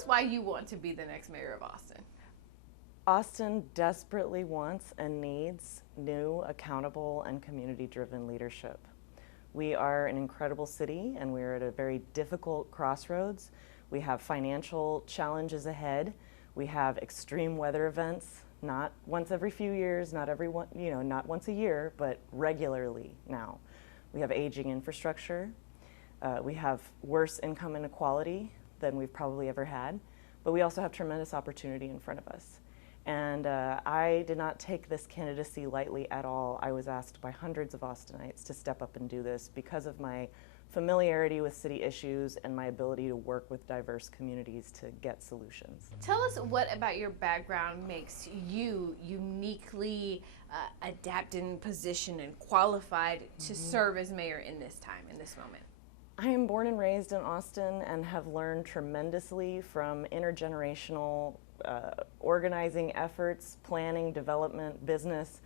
us why you want to be the next mayor of Austin. Austin desperately wants and needs new, accountable, and community-driven leadership. We are an incredible city, and we're at a very difficult crossroads. We have financial challenges ahead. We have extreme weather events, not once every few years, not not once a year, but regularly now. We have aging infrastructure. We have worse income inequality than we've probably ever had, but we also have tremendous opportunity in front of us. And I did not take this candidacy lightly at all. I was asked by hundreds of Austinites to step up and do this because of my familiarity with city issues and my ability to work with diverse communities to get solutions. Tell us what about your background makes you uniquely adapted and positioned and qualified to serve as mayor in this time, in this moment. I am born and raised in Austin and have learned tremendously from intergenerational organizing efforts, planning, development, business.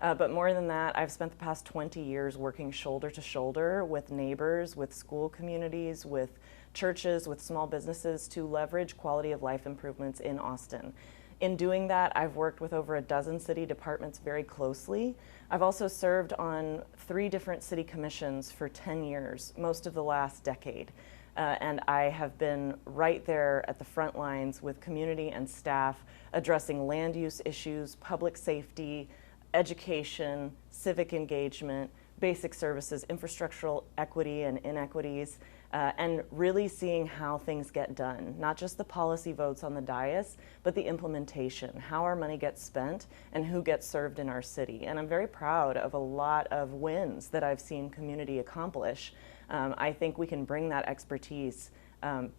But more than that, I've spent the past 20 years working shoulder to shoulder with neighbors, with school communities, with churches, with small businesses to leverage quality of life improvements in Austin. In doing that, I've worked with over a dozen city departments very closely. I've also served on 3 different city commissions for 10 years, most of the last decade. And I have been right there at the front lines with community and staff addressing land use issues, public safety, education, civic engagement, basic services, infrastructural equity and inequities, and really seeing how things get done. Not just the policy votes on the dais, but the implementation, how our money gets spent and who gets served in our city. And I'm very proud of a lot of wins that I've seen community accomplish. I think we can bring that expertise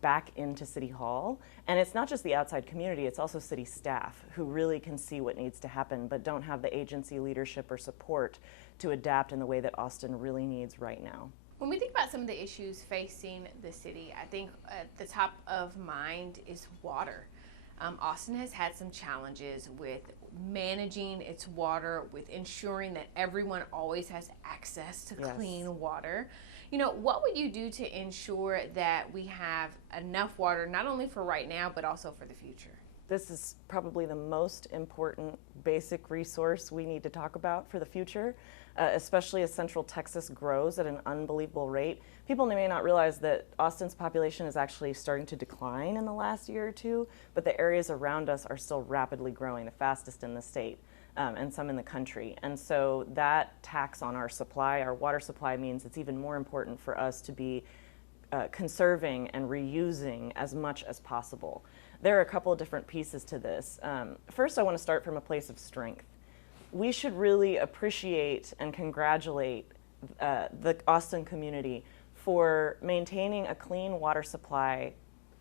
back into City Hall. And it's not just the outside community, it's also city staff who really can see what needs to happen but don't have the agency leadership or support to adapt in the way that Austin really needs right now. When we think about some of the issues facing the city, I think at the top of mind is water. Austin has had some challenges with managing its water, with ensuring that everyone always has access to clean water. You know, what would you do to ensure that we have enough water, not only for right now, but also for the future? This is probably the most important basic resource we need to talk about for the future, especially as Central Texas grows at an unbelievable rate. People may not realize that Austin's population is actually starting to decline in the last year or two, but the areas around us are still rapidly growing, the fastest in the state. And some in the country. And so that tax on our supply, our water supply, means it's even more important for us to be conserving and reusing as much as possible. There are a couple of different pieces to this. First, I want to start from a place of strength. We should really appreciate and congratulate the Austin community for maintaining a clean water supply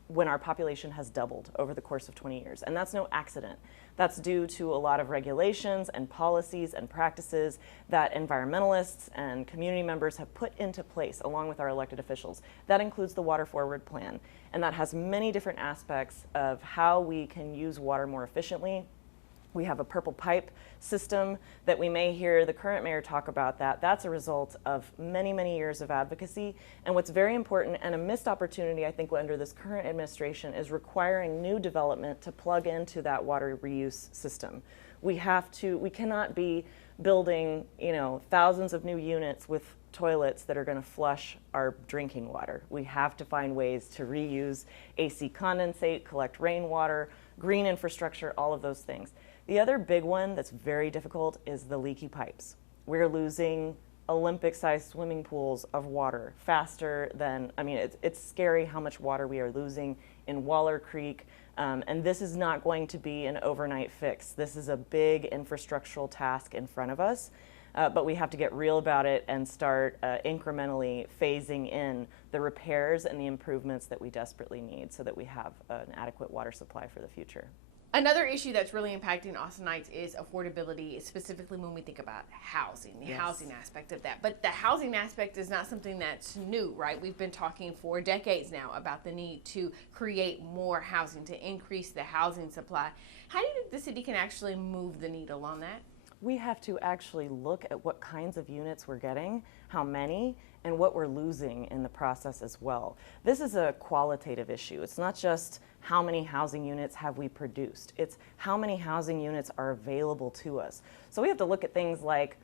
when our population has doubled over the course of 20 years. And that's no accident. That's due to a lot of regulations and policies and practices that environmentalists and community members have put into place along with our elected officials. That includes the Water Forward Plan. And that has many different aspects of how we can use water more efficiently. We have a purple pipe system that we may hear the current mayor talk about that. That's a result of many, many years of advocacy. And what's very important and a missed opportunity, I think, under this current administration is requiring new development to plug into that water reuse system. We cannot be building, thousands of new units with toilets that are going to flush our drinking water. We have to find ways to reuse AC condensate, collect rainwater, green infrastructure, all of those things. The other big one that's very difficult is the leaky pipes. We're losing Olympic-sized swimming pools of water faster than, it's scary how much water we are losing in Waller Creek. And this is not going to be an overnight fix. This is a big infrastructural task in front of us. But we have to get real about it and start incrementally phasing in the repairs and the improvements that we desperately need so that we have an adequate water supply for the future. Another issue that's really impacting Austinites is affordability, specifically when we think about housing, the housing aspect of that. But the housing aspect is not something that's new, right? We've been talking for decades now about the need to create more housing, to increase the housing supply. How do you think the city can actually move the needle on that? We have to actually look at what kinds of units we're getting, how many, and what we're losing in the process as well. This is a qualitative issue. It's not just how many housing units have we produced, it's how many housing units are available to us. So we have to look at things like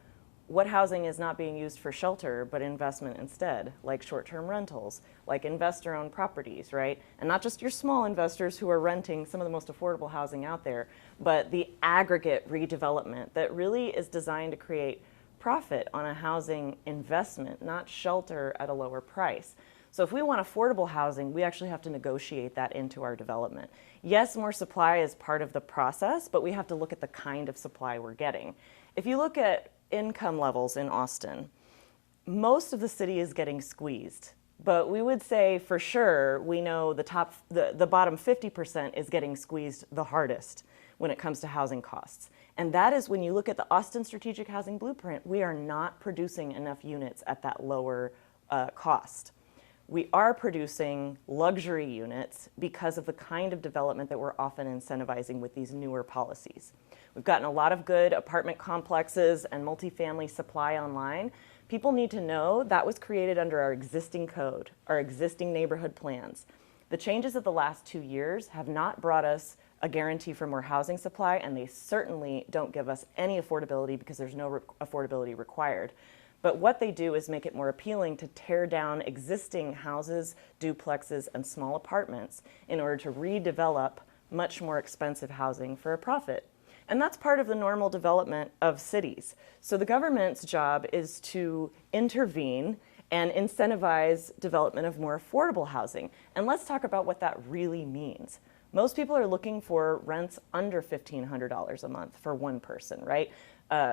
what housing is not being used for shelter but investment instead, like short-term rentals, like investor-owned properties, right? And not just your small investors who are renting some of the most affordable housing out there, but the aggregate redevelopment that really is designed to create profit on a housing investment, not shelter at a lower price. So if we want affordable housing, we actually have to negotiate that into our development. Yes, more supply is part of the process, but we have to look at the kind of supply we're getting. If you look at income levels in Austin, most of the city is getting squeezed, but we would say for sure we know the bottom 50% is getting squeezed the hardest when it comes to housing costs. And that is when you look at the Austin Strategic Housing Blueprint, we are not producing enough units at that lower cost. We are producing luxury units because of the kind of development that we're often incentivizing with these newer policies. We've gotten a lot of good apartment complexes and multifamily supply online. People need to know that was created under our existing code, our existing neighborhood plans. The changes of the last 2 years have not brought us a guarantee for more housing supply, and they certainly don't give us any affordability because there's no affordability required. But what they do is make it more appealing to tear down existing houses, duplexes, and small apartments in order to redevelop much more expensive housing for a profit. And that's part of the normal development of cities. So the government's job is to intervene and incentivize development of more affordable housing. And let's talk about what that really means. Most people are looking for rents under $1,500 a month for one person, right?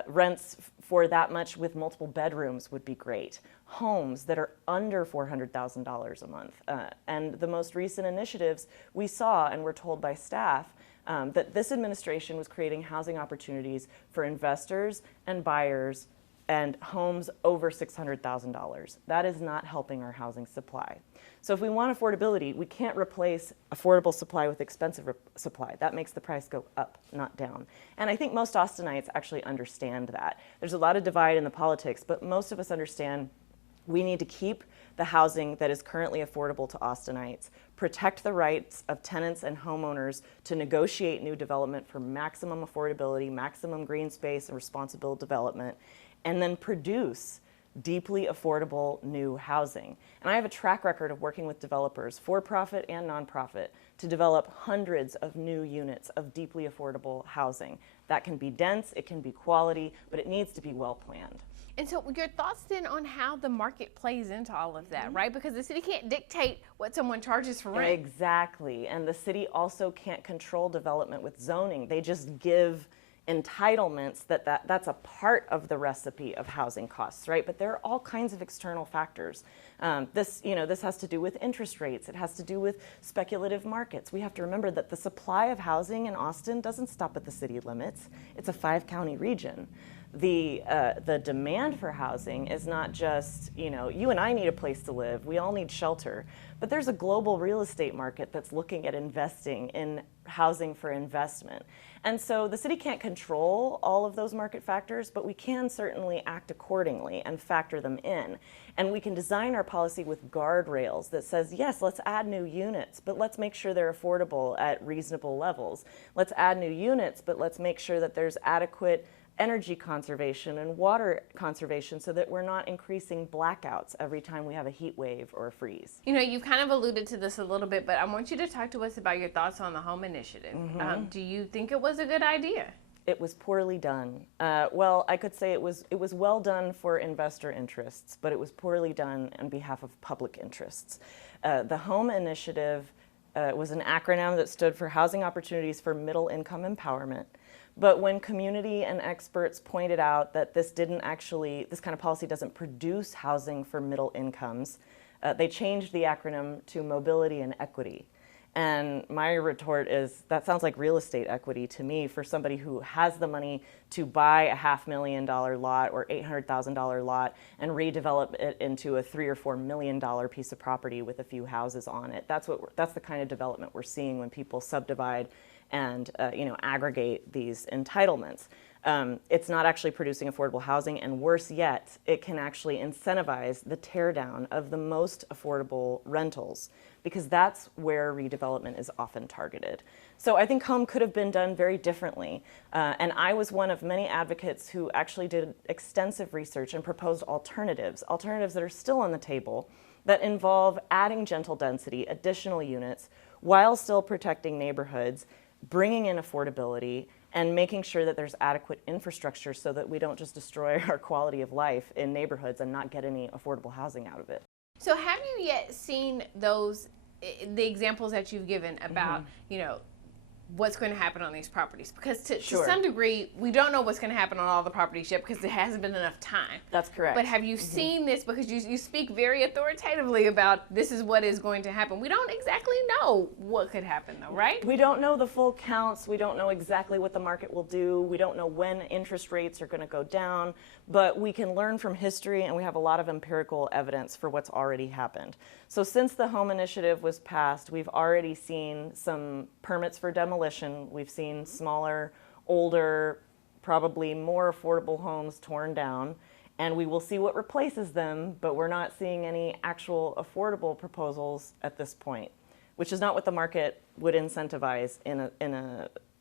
Rents for that much with multiple bedrooms would be great. Homes that are under $400,000 a month. And the most recent initiatives we saw and were told by staff that this administration was creating housing opportunities for investors and buyers and homes over $600,000. That is not helping our housing supply. So if we want affordability, we can't replace affordable supply with expensive supply. That makes the price go up, not down. And I think most Austinites actually understand that. There's a lot of divide in the politics, but most of us understand we need to keep the housing that is currently affordable to Austinites, protect the rights of tenants and homeowners to negotiate new development for maximum affordability, maximum green space, and responsible development, and then produce deeply affordable new housing. And I have a track record of working with developers, for-profit and nonprofit, to develop hundreds of new units of deeply affordable housing. That can be dense, it can be quality, but it needs to be well planned. And so your thoughts then on how the market plays into all of that, right? Because the city can't dictate what someone charges for rent. Exactly, and the city also can't control development with zoning. They just give entitlements that's a part of the recipe of housing costs, right? But there are all kinds of external factors. This has to do with interest rates. It has to do with speculative markets. We have to remember that the supply of housing in Austin doesn't stop at the city limits. It's a 5-county region. The demand for housing is not just, you and I need a place to live. We all need shelter. But there's a global real estate market that's looking at investing in housing for investment. And so the city can't control all of those market factors, but we can certainly act accordingly and factor them in. And we can design our policy with guardrails that says, yes, let's add new units, but let's make sure they're affordable at reasonable levels. Let's add new units, but let's make sure that there's adequate energy conservation and water conservation so that we're not increasing blackouts every time we have a heat wave or a freeze. You've kind of alluded to this a little bit, but I want you to talk to us about your thoughts on the home initiative. Mm-hmm. Do you think it was a good idea? It was poorly done. Well, I could say it was well done for investor interests, but it was poorly done on behalf of public interests. The home initiative was an acronym that stood for Housing Opportunities for Middle Income Empowerment. But when community and experts pointed out that this kind of policy doesn't produce housing for middle incomes, they changed the acronym to Mobility and Equity. And my retort is, that sounds like real estate equity to me for somebody who has the money to buy a $500,000 lot or $800,000 lot and redevelop it into a $3 or $4 million piece of property with a few houses on it. That's the kind of development we're seeing when people subdivide and aggregate these entitlements. It's not actually producing affordable housing, and worse yet, it can actually incentivize the tear down of the most affordable rentals, because that's where redevelopment is often targeted. So I think home could have been done very differently. And I was one of many advocates who actually did extensive research and proposed alternatives that are still on the table, that involve adding gentle density, additional units, while still protecting neighborhoods, bringing in affordability, and making sure that there's adequate infrastructure so that we don't just destroy our quality of life in neighborhoods and not get any affordable housing out of it. So have you yet seen those, the examples that you've given about, you know, what's going to happen on these properties? Because to some degree, we don't know what's going to happen on all the properties yet because there hasn't been enough time. That's correct. But have you seen this? Because you speak very authoritatively about this is what is going to happen. We don't exactly know what could happen though, right? We don't know the full counts. We don't know exactly what the market will do. We don't know when interest rates are going to go down. But we can learn from history, and we have a lot of empirical evidence for what's already happened. So since the home initiative was passed, we've already seen some permits for demolition. We've seen smaller, older, probably more affordable homes torn down, and we will see what replaces them, but we're not seeing any actual affordable proposals at this point, which is not what the market would incentivize in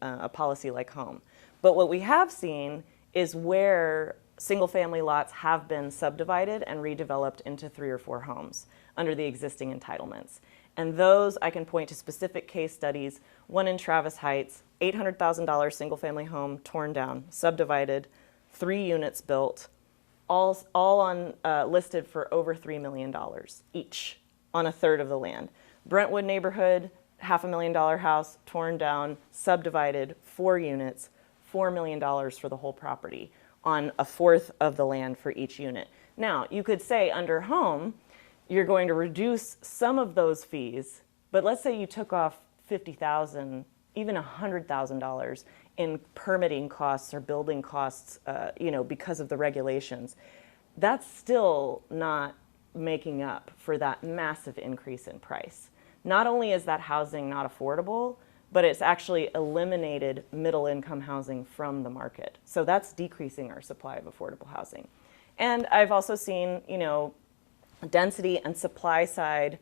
a policy like home. But what we have seen is where single-family lots have been subdivided and redeveloped into 3 or 4 homes under the existing entitlements. And those, I can point to specific case studies. One in Travis Heights, $800,000 single-family home torn down, subdivided, 3 units built, all on listed for over $3 million each on a third of the land. Brentwood neighborhood, $500,000 house, torn down, subdivided, 4 units, $4 million for the whole property on a fourth of the land for each unit. Now, you could say under home, you're going to reduce some of those fees, but let's say you took off $50,000, even $100,000 in permitting costs or building costs, because of the regulations. That's still not making up for that massive increase in price. Not only is that housing not affordable, but it's actually eliminated middle income housing from the market. So that's decreasing our supply of affordable housing. And I've also seen, density and supply side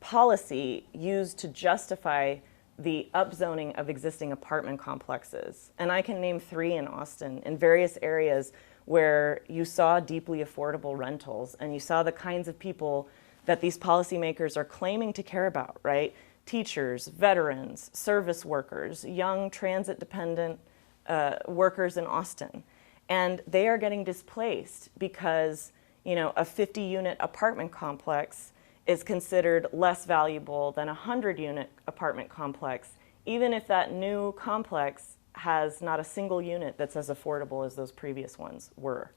policy used to justify the upzoning of existing apartment complexes. And I can name 3 in Austin in various areas where you saw deeply affordable rentals and you saw the kinds of people that these policymakers are claiming to care about, right? Teachers, veterans, service workers, young transit-dependent workers in Austin. And they are getting displaced because, a 50-unit apartment complex is considered less valuable than a 100-unit apartment complex, even if that new complex has not a single unit that's as affordable as those previous ones were.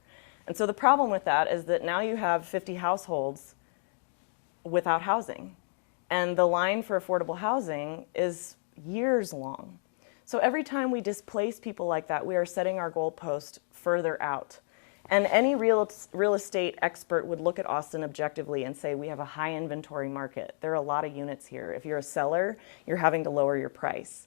And so the problem with that is that now you have 50 households without housing. And the line for affordable housing is years long. So every time we displace people like that, we are setting our goalpost further out. And any real estate expert would look at Austin objectively and say, we have a high inventory market. There are a lot of units here. If you're a seller, you're having to lower your price.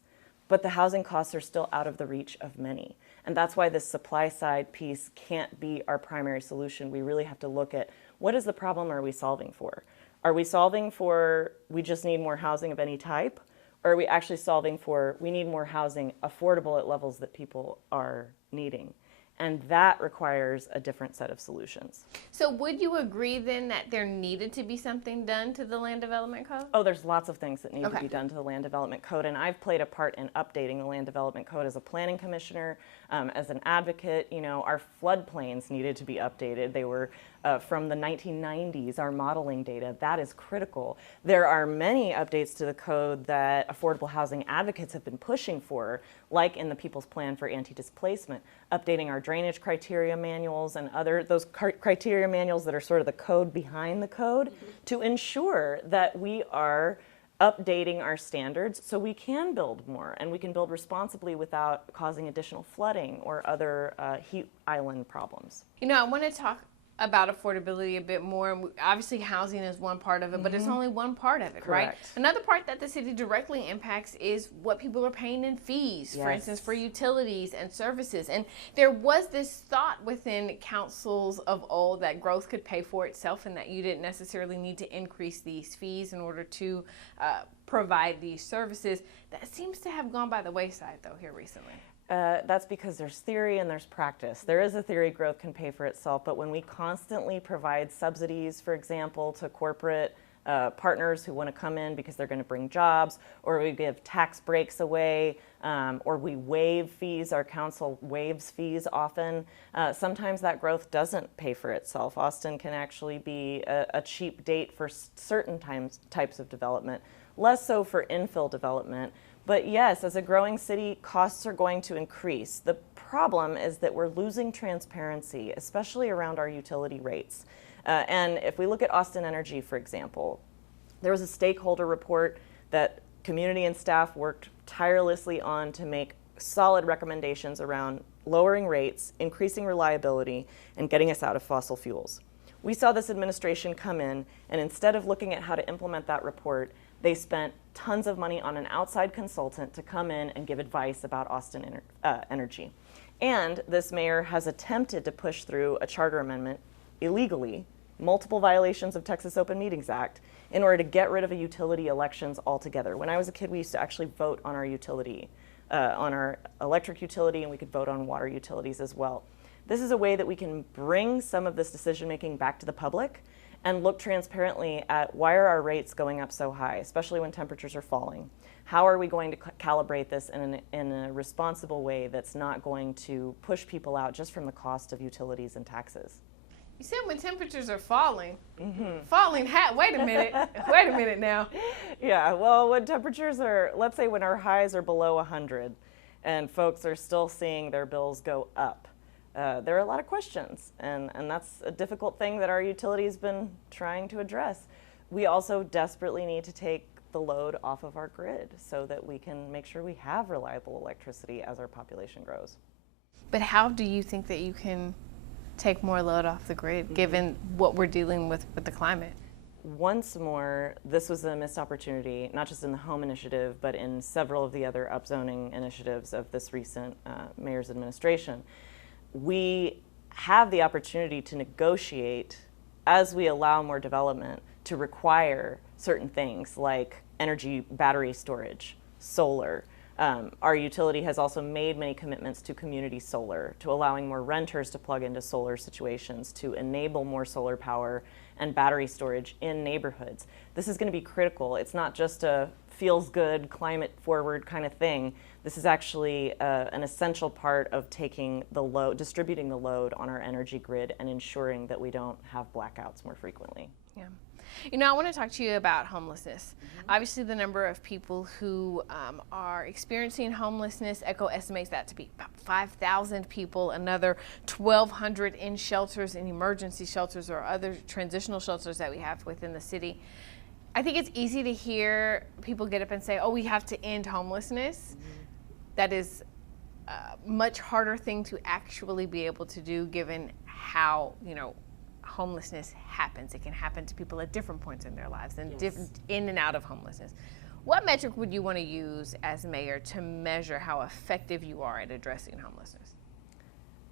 But the housing costs are still out of the reach of many. And that's why this supply side piece can't be our primary solution. We really have to look at what is the problem are we solving for? Are we solving for we just need more housing of any type? Or are we actually solving for we need more housing affordable at levels that people are needing? And that requires a different set of solutions. So would you agree then that there needed to be something done to the Land Development Code? Oh, there's lots of things that need to be done to the Land Development Code, and I've played a part in updating the Land Development Code as a planning commissioner, as an advocate. Our floodplains needed to be updated. They were from the 1990s, our modeling data. That is critical. There are many updates to the code that affordable housing advocates have been pushing for, like in the People's Plan for Anti-Displacement, updating our drainage criteria manuals and those criteria manuals that are sort of the code behind the code to ensure that we are updating our standards so we can build more and we can build responsibly without causing additional flooding or other heat island problems. I want to talk about affordability a bit more. And obviously, housing is one part of it, but it's only one part of it, right? Another part that the city directly impacts is what people are paying in fees, for instance, for utilities and services. And there was this thought within councils of old that growth could pay for itself and that you didn't necessarily need to increase these fees in order to provide these services. That seems to have gone by the wayside, though, here recently. That's because there's theory and there's practice. There is a theory growth can pay for itself, but when we constantly provide subsidies, for example, to corporate partners who want to come in because they're going to bring jobs, or we give tax breaks away, or we waive fees, our council waives fees often, sometimes that growth doesn't pay for itself. Austin can actually be a cheap date for certain types of development, less so for infill development. But yes, as a growing city, costs are going to increase. The problem is that we're losing transparency, especially around our utility rates. And if we look at Austin Energy, for example, there was a stakeholder report that community and staff worked tirelessly on to make solid recommendations around lowering rates, increasing reliability, and getting us out of fossil fuels. We saw this administration come in, and instead of looking at how to implement that report, they spent tons of money on an outside consultant to come in and give advice about Austin Energy. And this mayor has attempted to push through a charter amendment illegally, multiple violations of Texas Open Meetings Act, in order to get rid of utility elections altogether. When I was a kid, we used to actually vote on our utility, on our electric utility, and we could vote on water utilities as well. This is a way that we can bring some of this decision-making back to the public and look transparently at why are our rates going up so high, especially when temperatures are falling. How are we going to calibrate this in a responsible way that's not going to push people out just from the cost of utilities and taxes? You said when temperatures are falling. Falling, wait a minute now. Yeah, well, when temperatures are, let's say when our highs are below 100 and folks are still seeing their bills go up. There are a lot of questions, and that's a difficult thing that our utility has been trying to address. We also desperately need to take the load off of our grid so that we can make sure we have reliable electricity as our population grows. But how do you think that you can take more load off the grid, given what we're dealing with the climate? Once more, this was a missed opportunity, not just in the home initiative, but in several of the other upzoning initiatives of this recent mayor's administration. We have the opportunity to negotiate as we allow more development to require certain things like energy battery storage, solar. Our utility has also made many commitments to community solar, to allowing more renters to plug into solar situations, to enable more solar power and battery storage in neighborhoods. This is going to be critical. It's not just a feels good, climate forward kind of thing. This is actually an essential part of taking the load, distributing the load on our energy grid and ensuring that we don't have blackouts more frequently. Yeah. You know, I want to talk to you about homelessness. Obviously, the number of people who are experiencing homelessness, ECHO estimates that to be about 5,000 people, another 1,200 in shelters, in emergency shelters or other transitional shelters that we have within the city. I think it's easy to hear people get up and say, oh, we have to end homelessness. That is a much harder thing to actually be able to do, given how, homelessness happens. It can happen to people at different points in their lives and different in and out of homelessness. What metric would you want to use as mayor to measure how effective you are at addressing homelessness?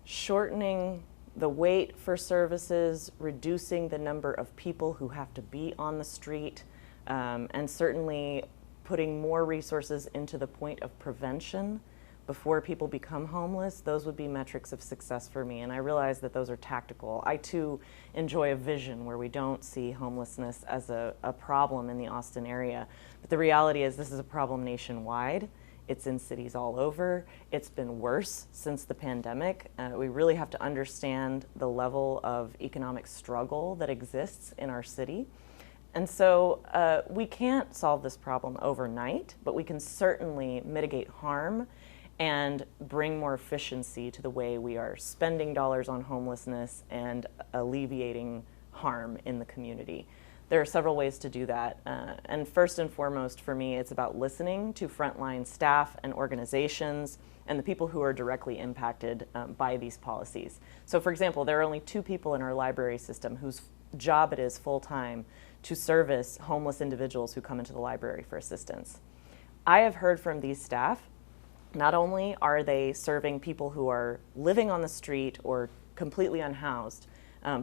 Shortening the wait for services, reducing the number of people who have to be on the street, and certainly putting more resources into the point of prevention before people become homeless. Those would be metrics of success for me, and I realize that those are tactical. I too enjoy a vision where we don't see homelessness as a problem in the Austin area, but the reality is this is a problem nationwide. It's in cities all over. It's been worse since the pandemic. We really have to understand the level of economic struggle that exists in our city. And so we can't solve this problem overnight, but we can certainly mitigate harm and bring more efficiency to the way we are spending dollars on homelessness and alleviating harm in the community. There are several ways to do that. And first and foremost for me, it's about listening to frontline staff and organizations and the people who are directly impacted by these policies. So for example, there are only 2 people in our library system whose job it is full-time to service homeless individuals who come into the library for assistance. I have heard from these staff, not only are they serving people who are living on the street or completely unhoused,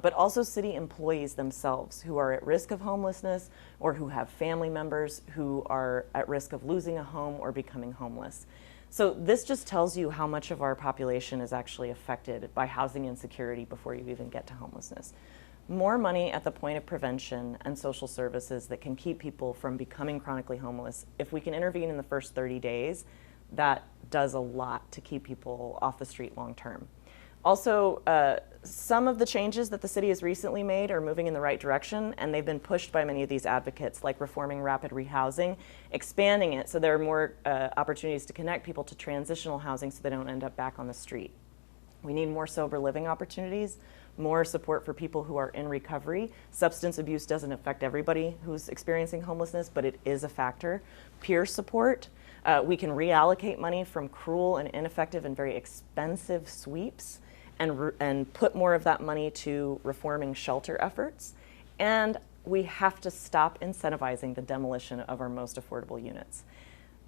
but also city employees themselves who are at risk of homelessness or who have family members who are at risk of losing a home or becoming homeless. So this just tells you how much of our population is actually affected by housing insecurity before you even get to homelessness. More money at the point of prevention and social services that can keep people from becoming chronically homeless. If we can intervene in the first 30 days, that does a lot to keep people off the street long term. Also, some of the changes that the city has recently made are moving in the right direction, and they've been pushed by many of these advocates, like reforming rapid rehousing, expanding it so there are more opportunities to connect people to transitional housing so they don't end up back on the street. We need more sober living opportunities, more support for people who are in recovery. Substance abuse doesn't affect everybody who's experiencing homelessness, but it is a factor. Peer support. We can reallocate money from cruel and ineffective and very expensive sweeps and put more of that money to reforming shelter efforts. And we have to stop incentivizing the demolition of our most affordable units.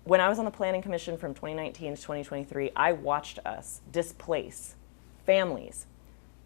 When I was on the Planning Commission from 2019 to 2023, I watched us displace families.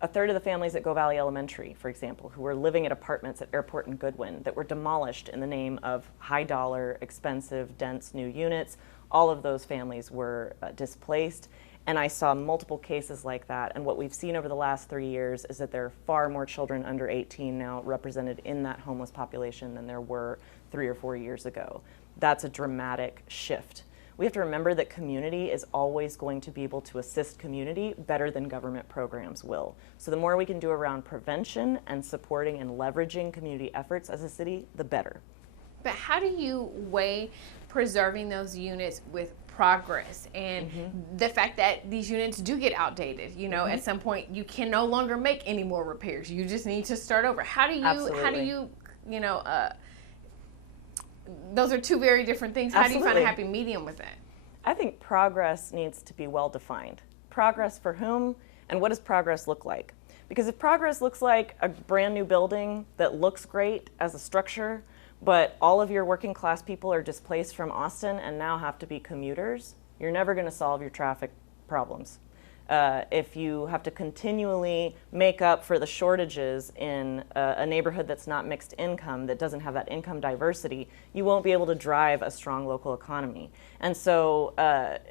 A third of the families at Goudeau Valley Elementary, for example, who were living at apartments at Airport and Goodwin that were demolished in the name of high dollar, expensive, dense new units. All of those families were displaced. And I saw multiple cases like that. And what we've seen over the last 3 years is that there are far more children under 18 now represented in that homeless population than there were 3 or 4 years ago. That's a dramatic shift. We have to remember that community is always going to be able to assist community better than government programs will. So the more we can do around prevention and supporting and leveraging community efforts as a city, the better. But how do you weigh preserving those units with progress and the fact that these units do get outdated? You know, at some point you can no longer make any more repairs. You just need to start over. How do you, you know, those are 2 very different things. How do you find a happy medium with that? I think progress needs to be well defined. Progress for whom, and what does progress look like? Because if progress looks like a brand new building that looks great as a structure, but all of your working class people are displaced from Austin and now have to be commuters, you're never going to solve your traffic problems. If you have to continually make up for the shortages in a neighborhood that's not mixed income, that doesn't have that income diversity, you won't be able to drive a strong local economy. And so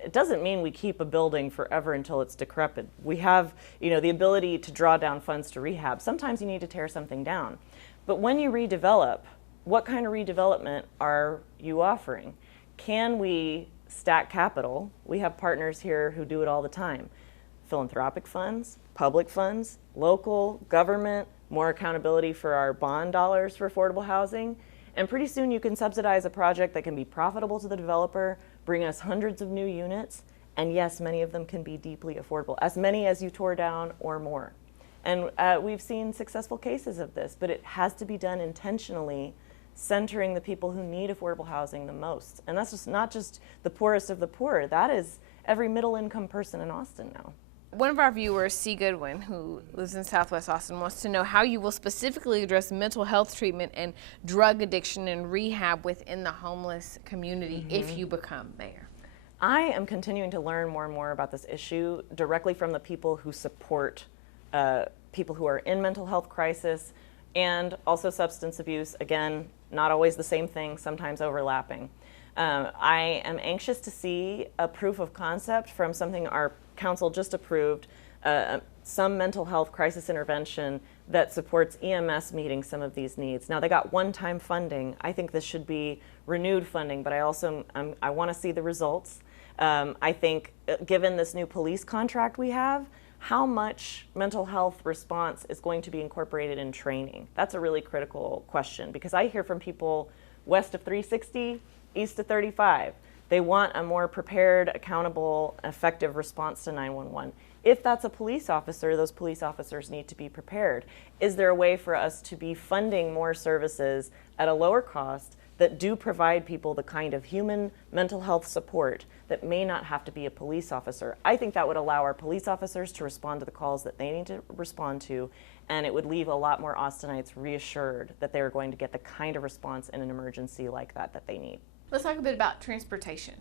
it doesn't mean we keep a building forever until it's decrepit. We have, you know, the ability to draw down funds to rehab. Sometimes you need to tear something down. But when you redevelop, what kind of redevelopment are you offering? Can we stack capital? We have partners here who do it all the time. Philanthropic funds, public funds, local, government, more accountability for our bond dollars for affordable housing. And pretty soon you can subsidize a project that can be profitable to the developer, bring us hundreds of new units, and yes, many of them can be deeply affordable, as many as you tore down or more. And we've seen successful cases of this, but it has to be done intentionally, centering the people who need affordable housing the most. And that's just not just the poorest of the poor, that is every middle income person in Austin now. One of our viewers, C. Goodwin, who lives in Southwest Austin, wants to know how you will specifically address mental health treatment and drug addiction and rehab within the homeless community if you become mayor. I am continuing to learn more and more about this issue directly from the people who support people who are in mental health crisis and also substance abuse. Again, not always the same thing, sometimes overlapping. I am anxious to see a proof of concept from something our council just approved, some mental health crisis intervention that supports EMS meeting some of these needs. Now, they got one-time funding. I think this should be renewed funding, but I also I want to see the results. I think given this new police contract we have, how much mental health response is going to be incorporated in training? That's a really critical question, because I hear from people west of 360, east of 35. They want a more prepared, accountable, effective response to 911. If that's a police officer, those police officers need to be prepared. Is there a way for us to be funding more services at a lower cost that do provide people the kind of human mental health support that may not have to be a police officer? I think that would allow our police officers to respond to the calls that they need to respond to, and it would leave a lot more Austinites reassured that they are going to get the kind of response in an emergency like that they need. Let's talk a bit about transportation.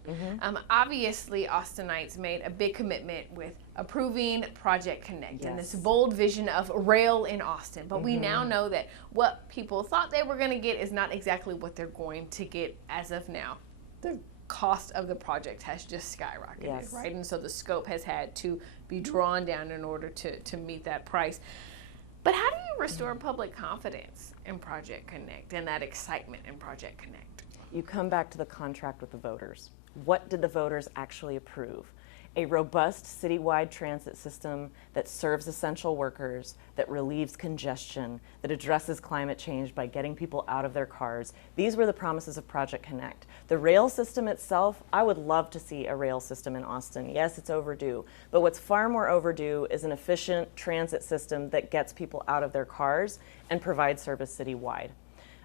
Obviously, Austinites made a big commitment with approving Project Connect and this bold vision of rail in Austin. But we now know that what people thought they were going to get is not exactly what they're going to get as of now. The cost of the project has just skyrocketed, right? And so the scope has had to be drawn down in order to meet that price. But how do you restore public confidence in Project Connect and that excitement in Project Connect? You come back to the contract with the voters. What did the voters actually approve? A robust citywide transit system that serves essential workers, that relieves congestion, that addresses climate change by getting people out of their cars. These were the promises of Project Connect. The rail system itself, I would love to see a rail system in Austin. Yes, it's overdue, but what's far more overdue is an efficient transit system that gets people out of their cars and provides service citywide.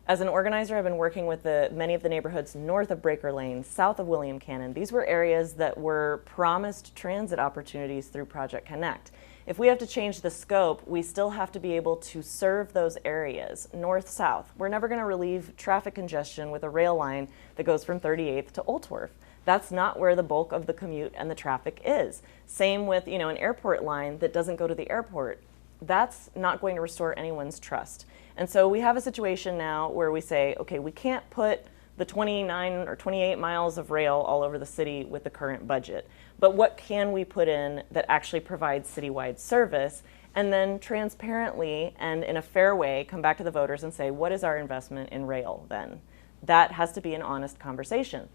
As an organizer, I've been working with many of the neighborhoods north of Breaker Lane, south of William Cannon. These were areas that were promised transit opportunities through Project Connect. If we have to change the scope, we still have to be able to serve those areas, north-south. We're never going to relieve traffic congestion with a rail line that goes from 38th to Oltworth. That's not where the bulk of the commute and the traffic is. Same with, an airport line that doesn't go to the airport. That's not going to restore anyone's trust. And so we have a situation now where we say, okay, we can't put the 29 or 28 miles of rail all over the city with the current budget, but what can we put in that actually provides citywide service, and then transparently and in a fair way come back to the voters and say, what is our investment in rail then? That has to be an honest conversation.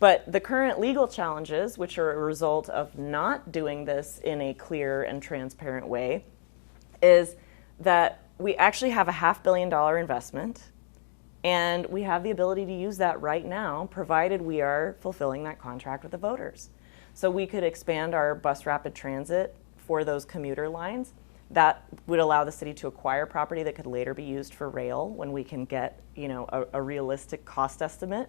But the current legal challenges, which are a result of not doing this in a clear and transparent way, is that we actually have a $500 million investment, and we have the ability to use that right now, provided we are fulfilling that contract with the voters. So we could expand our bus rapid transit for those commuter lines. That would allow the city to acquire property that could later be used for rail when we can get, a realistic cost estimate.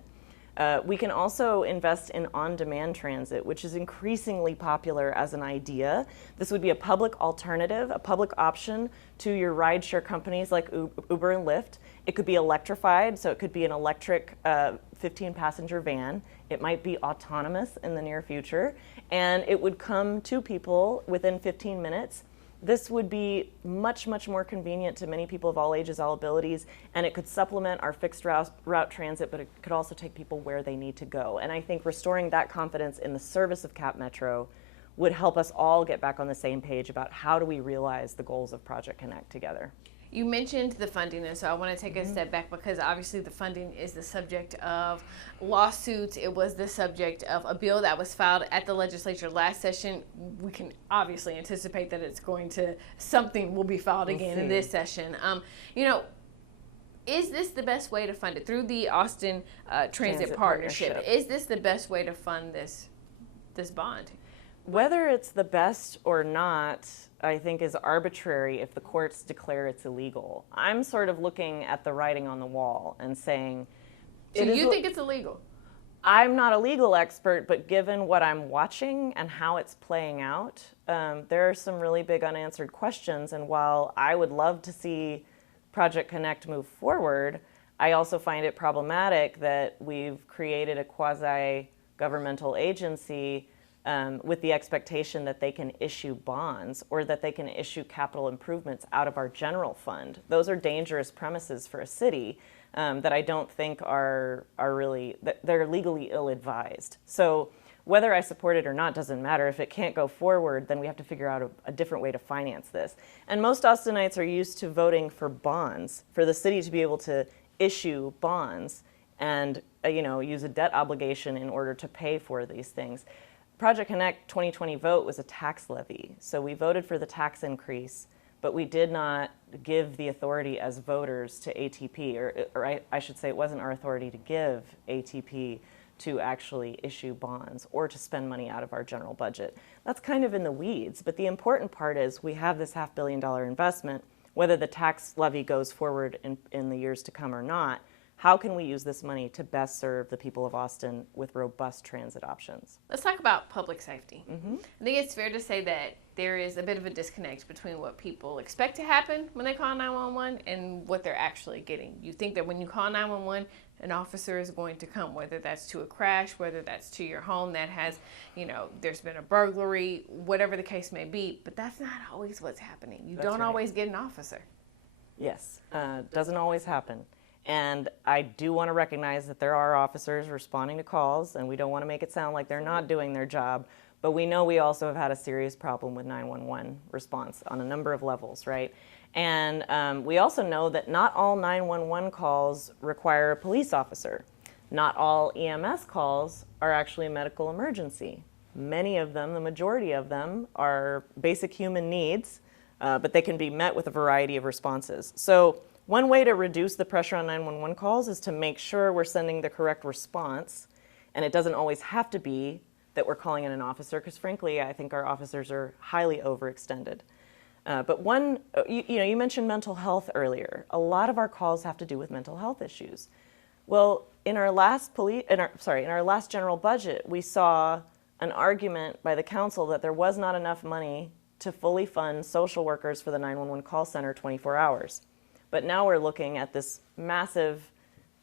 We can also invest in on-demand transit, which is increasingly popular as an idea. This would be a public alternative, a public option to your rideshare companies like Uber and Lyft. It could be electrified, so it could be an electric 15-passenger van. It might be autonomous in the near future, and it would come to people within 15 minutes. This would be much, much more convenient to many people of all ages, all abilities, and it could supplement our fixed route transit, but it could also take people where they need to go. And I think restoring that confidence in the service of Cap Metro would help us all get back on the same page about how do we realize the goals of Project Connect together. You mentioned the funding, and so I want to take a step back because obviously the funding is the subject of lawsuits. It was the subject of a bill that was filed at the legislature last session. We can obviously anticipate that something will be filed again in this session. Is this the best way to fund it through the Austin Transit Partnership? Is this the best way to fund this bond? Whether it's the best or not, I think is arbitrary if the courts declare it's illegal. I'm sort of looking at the writing on the wall and saying... So you think it's illegal? I'm not a legal expert, but given what I'm watching and how it's playing out, there are some really big unanswered questions. And while I would love to see Project Connect move forward, I also find it problematic that we've created a quasi-governmental agency with the expectation that they can issue bonds or that they can issue capital improvements out of our general fund. Those are dangerous premises for a city that I don't think are really, they're legally ill-advised. So whether I support it or not doesn't matter. If it can't go forward, then we have to figure out a different way to finance this. And most Austinites are used to voting for bonds, for the city to be able to issue bonds and use a debt obligation in order to pay for these things. Project Connect 2020 vote was a tax levy, so we voted for the tax increase, but we did not give the authority as voters to ATP, or I should say it wasn't our authority to give ATP to actually issue bonds or to spend money out of our general budget. That's kind of in the weeds, but the important part is we have this $500 million investment, whether the tax levy goes forward in the years to come or not. How can we use this money to best serve the people of Austin with robust transit options? Let's talk about public safety. I think it's fair to say that there is a bit of a disconnect between what people expect to happen when they call 911 and what they're actually getting. You think that when you call 911, an officer is going to come, whether that's to a crash, whether that's to your home that has, there's been a burglary, whatever the case may be, but that's not always what's happening. You don't always get an officer. Yes, doesn't always happen. And I do want to recognize that there are officers responding to calls, and we don't want to make it sound like they're not doing their job, but we know we also have had a serious problem with 911 response on a number of levels, right? And we also know that not all 911 calls require a police officer. Not all EMS calls are actually a medical emergency. Many of them, the majority of them, are basic human needs, but they can be met with a variety of responses. So one way to reduce the pressure on 911 calls is to make sure we're sending the correct response, and it doesn't always have to be that we're calling in an officer, because frankly, I think our officers are highly overextended. But you mentioned mental health earlier. A lot of our calls have to do with mental health issues. Well, in our last general budget, we saw an argument by the council that there was not enough money to fully fund social workers for the 911 call center 24 hours. But now we're looking at this massive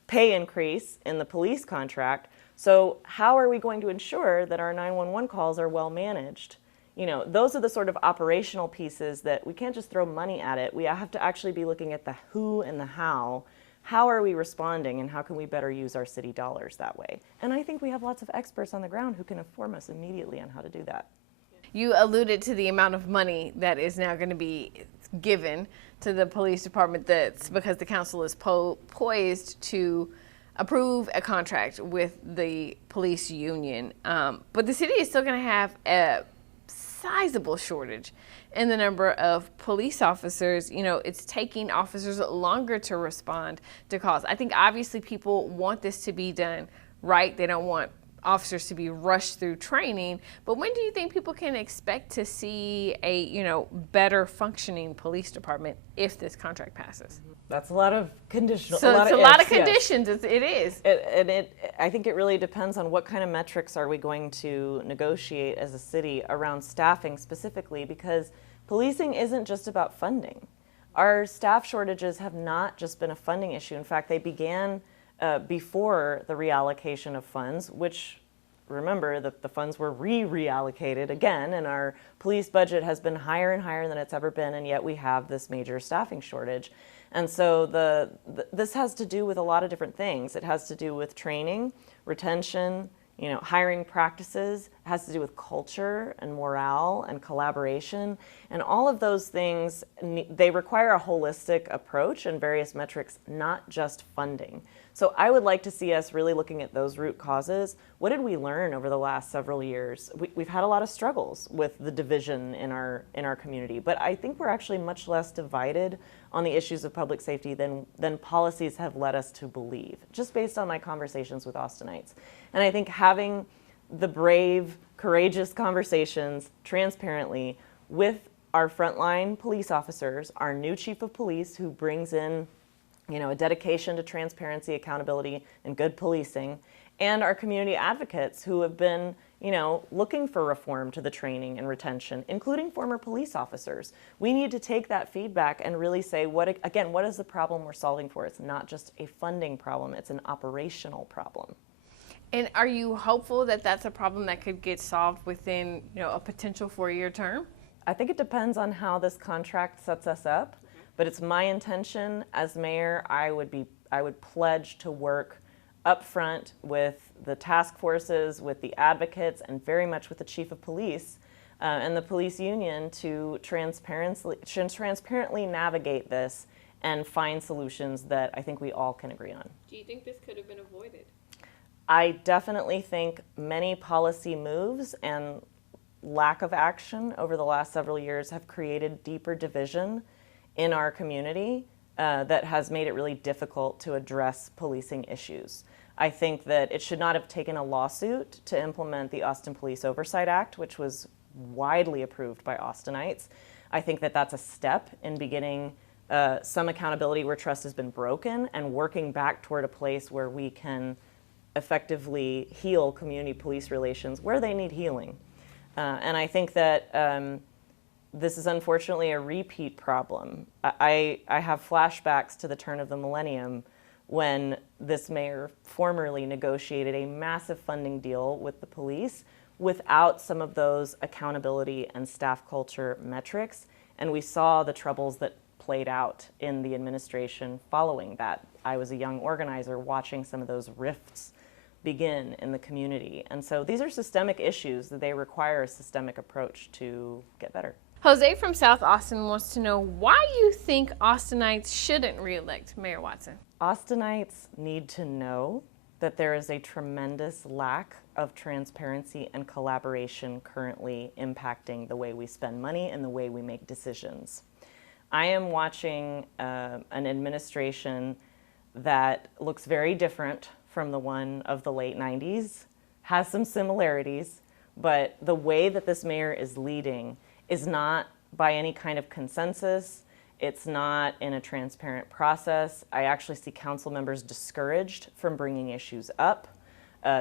pay increase in the police contract. So how are we going to ensure that our 911 calls are well managed? Those are the sort of operational pieces that we can't just throw money at it. We have to actually be looking at the who and the how. How are we responding, and how can we better use our city dollars that way? And I think we have lots of experts on the ground who can inform us immediately on how to do that. You alluded to the amount of money that is now going to be given to the police department. That's because the council is poised to approve a contract with the police union. But the city is still going to have a sizable shortage in the number of police officers. It's taking officers longer to respond to calls. I think obviously people want this to be done right. They don't want officers to be rushed through training, but when do you think people can expect to see a better functioning police department if this contract passes? That's a lot of conditional. So it's a lot of conditions. Yes. It is. I think it really depends on what kind of metrics are we going to negotiate as a city around staffing specifically, because policing isn't just about funding. Our staff shortages have not just been a funding issue. In fact, they began before the reallocation of funds, which, remember, that the funds were reallocated again, and our police budget has been higher and higher than it's ever been, and yet we have this major staffing shortage. And so this has to do with a lot of different things. It has to do with training, retention, hiring practices. It has to do with culture and morale and collaboration. And all of those things, they require a holistic approach and various metrics, not just funding. So I would like to see us really looking at those root causes. What did we learn over the last several years? We've had a lot of struggles with the division in our community, but I think we're actually much less divided on the issues of public safety than policies have led us to believe, just based on my conversations with Austinites. And I think having the brave, courageous conversations transparently with our frontline police officers, our new chief of police who brings in a dedication to transparency, accountability, and good policing, and our community advocates who have been, looking for reform to the training and retention, including former police officers. We need to take that feedback and really say, what is the problem we're solving for? It's not just a funding problem, it's an operational problem. And are you hopeful that that's a problem that could get solved within, a potential 4-year term? I think it depends on how this contract sets us up. But it's my intention as mayor, I would pledge to work up front with the task forces, with the advocates, and very much with the chief of police and the police union to transparently navigate this and find solutions that I think we all can agree on. Do you think this could have been avoided? I definitely think many policy moves and lack of action over the last several years have created deeper division in our community that has made it really difficult to address policing issues. I think that it should not have taken a lawsuit to implement the Austin Police Oversight Act, which was widely approved by Austinites. I think that that's a step in beginning some accountability where trust has been broken and working back toward a place where we can effectively heal community police relations where they need healing. And I think that this is unfortunately a repeat problem. I have flashbacks to the turn of the millennium when this mayor formerly negotiated a massive funding deal with the police without some of those accountability and staff culture metrics. And we saw the troubles that played out in the administration following that. I was a young organizer watching some of those rifts begin in the community. And so these are systemic issues that they require a systemic approach to get better. Jose from South Austin wants to know why you think Austinites shouldn't re-elect Mayor Watson. Austinites need to know that there is a tremendous lack of transparency and collaboration currently impacting the way we spend money and the way we make decisions. I am watching an administration that looks very different from the one of the late 90s, has some similarities, but the way that this mayor is leading is not by any kind of consensus. It's not in a transparent process. I actually see council members discouraged from bringing issues up,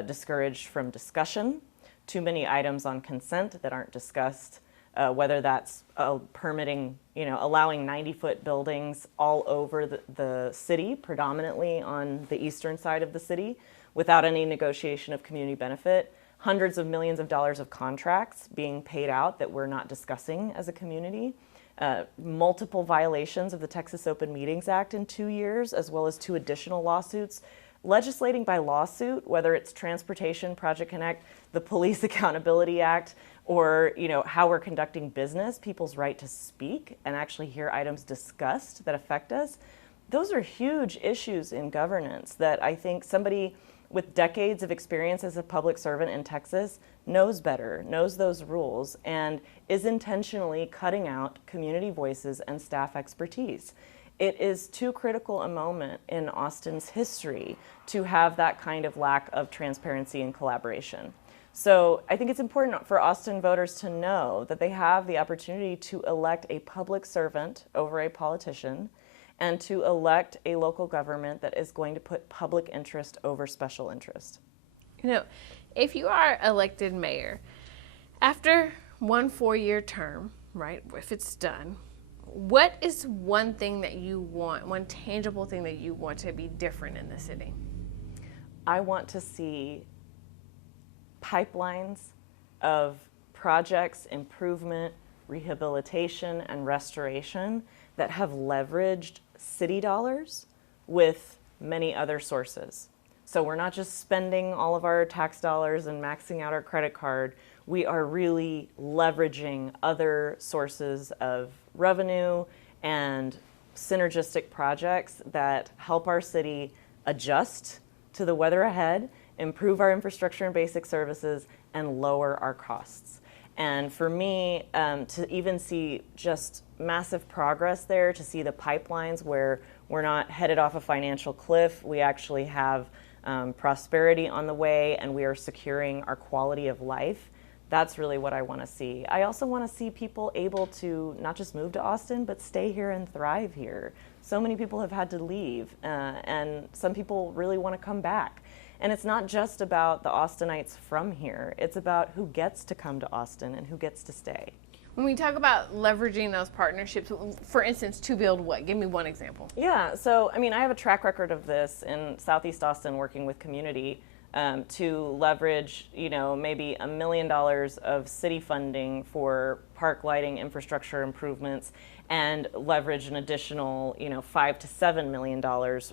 discouraged from discussion. Too many items on consent that aren't discussed, whether that's permitting, allowing 90-foot buildings all over the city, predominantly on the eastern side of the city, without any negotiation of community benefit. Hundreds of millions of dollars of contracts being paid out that we're not discussing as a community. Multiple violations of the Texas Open Meetings Act in 2 years, as well as 2 additional lawsuits. Legislating by lawsuit, whether it's Transportation, Project Connect, the Police Accountability Act, or how we're conducting business, people's right to speak and actually hear items discussed that affect us. Those are huge issues in governance that I think somebody with decades of experience as a public servant in Texas knows better, knows those rules, and is intentionally cutting out community voices and staff expertise. It is too critical a moment in Austin's history to have that kind of lack of transparency and collaboration. So I think it's important for Austin voters to know that they have the opportunity to elect a public servant over a politician and to elect a local government that is going to put public interest over special interest. If you are elected mayor, after 1 4-year term, right, if it's done, what is one thing that you want, one tangible thing that you want to be different in the city? I want to see pipelines of projects, improvement, rehabilitation, and restoration that have leveraged city dollars with many other sources. So we're not just spending all of our tax dollars and maxing out our credit card. We are really leveraging other sources of revenue and synergistic projects that help our city adjust to the weather ahead, improve our infrastructure and basic services, and lower our costs. And for me, to even see just massive progress there, to see the pipelines where we're not headed off a financial cliff, we actually have prosperity on the way, and we are securing our quality of life. That's really what I want to see. I also want to see people able to not just move to Austin, but stay here and thrive here. So many people have had to leave, and some people really want to come back. And it's not just about the Austinites from here. It's about who gets to come to Austin and who gets to stay. When we talk about leveraging those partnerships, for instance, to build what? Give me one example. Yeah, so I have a track record of this in Southeast Austin working with community to leverage, maybe $1 million of city funding for park lighting infrastructure improvements and leverage an additional, $5 to $7 million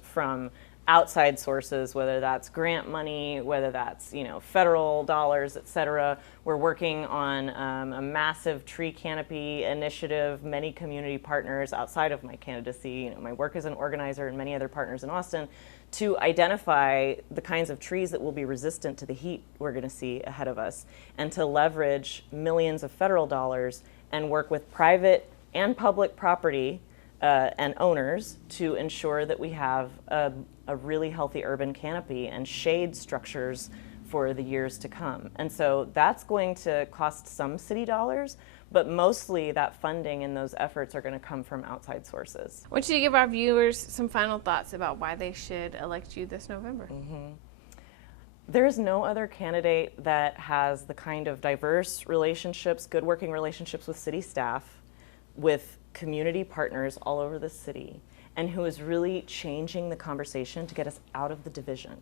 from outside sources, whether that's grant money, whether that's federal dollars, et cetera. We're working on a massive tree canopy initiative, many community partners outside of my candidacy, my work as an organizer and many other partners in Austin, to identify the kinds of trees that will be resistant to the heat we're going to see ahead of us, and to leverage millions of federal dollars and work with private and public property and owners to ensure that we have a a really healthy urban canopy and shade structures for the years to come. And so that's going to cost some city dollars, but mostly that funding and those efforts are going to come from outside sources. I want you to give our viewers some final thoughts about why they should elect you this November. There is no other candidate that has the kind of diverse relationships, good working relationships with city staff, with community partners all over the city, and who is really changing the conversation to get us out of the division.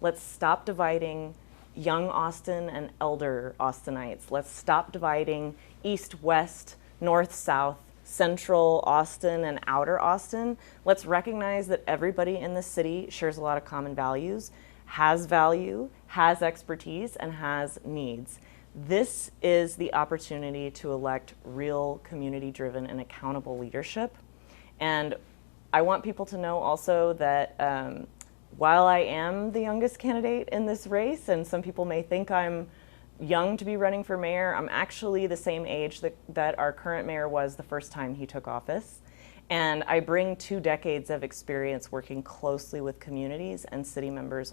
Let's stop dividing young Austin and elder Austinites. Let's stop dividing east-west, north-south, central Austin and outer Austin. Let's recognize that everybody in the city shares a lot of common values, has value, has expertise, and has needs. This is the opportunity to elect real community-driven and accountable leadership. And I want people to know also that while I am the youngest candidate in this race, and some people may think I'm young to be running for mayor, I'm actually the same age that our current mayor was the first time he took office. And I bring 2 decades of experience working closely with communities and city members,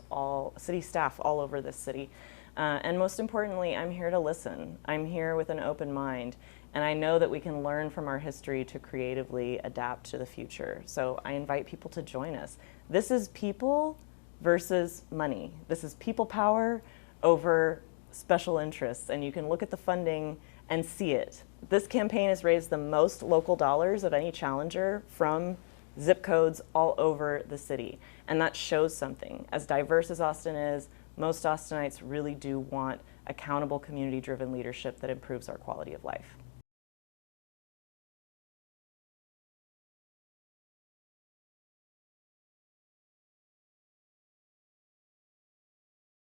city staff all over this city. And most importantly, I'm here to listen. I'm here with an open mind. And I know that we can learn from our history to creatively adapt to the future. So I invite people to join us. This is people versus money. This is people power over special interests. And you can look at the funding and see it. This campaign has raised the most local dollars of any challenger from zip codes all over the city. And that shows something. As diverse as Austin is, most Austinites really do want accountable, community-driven leadership that improves our quality of life.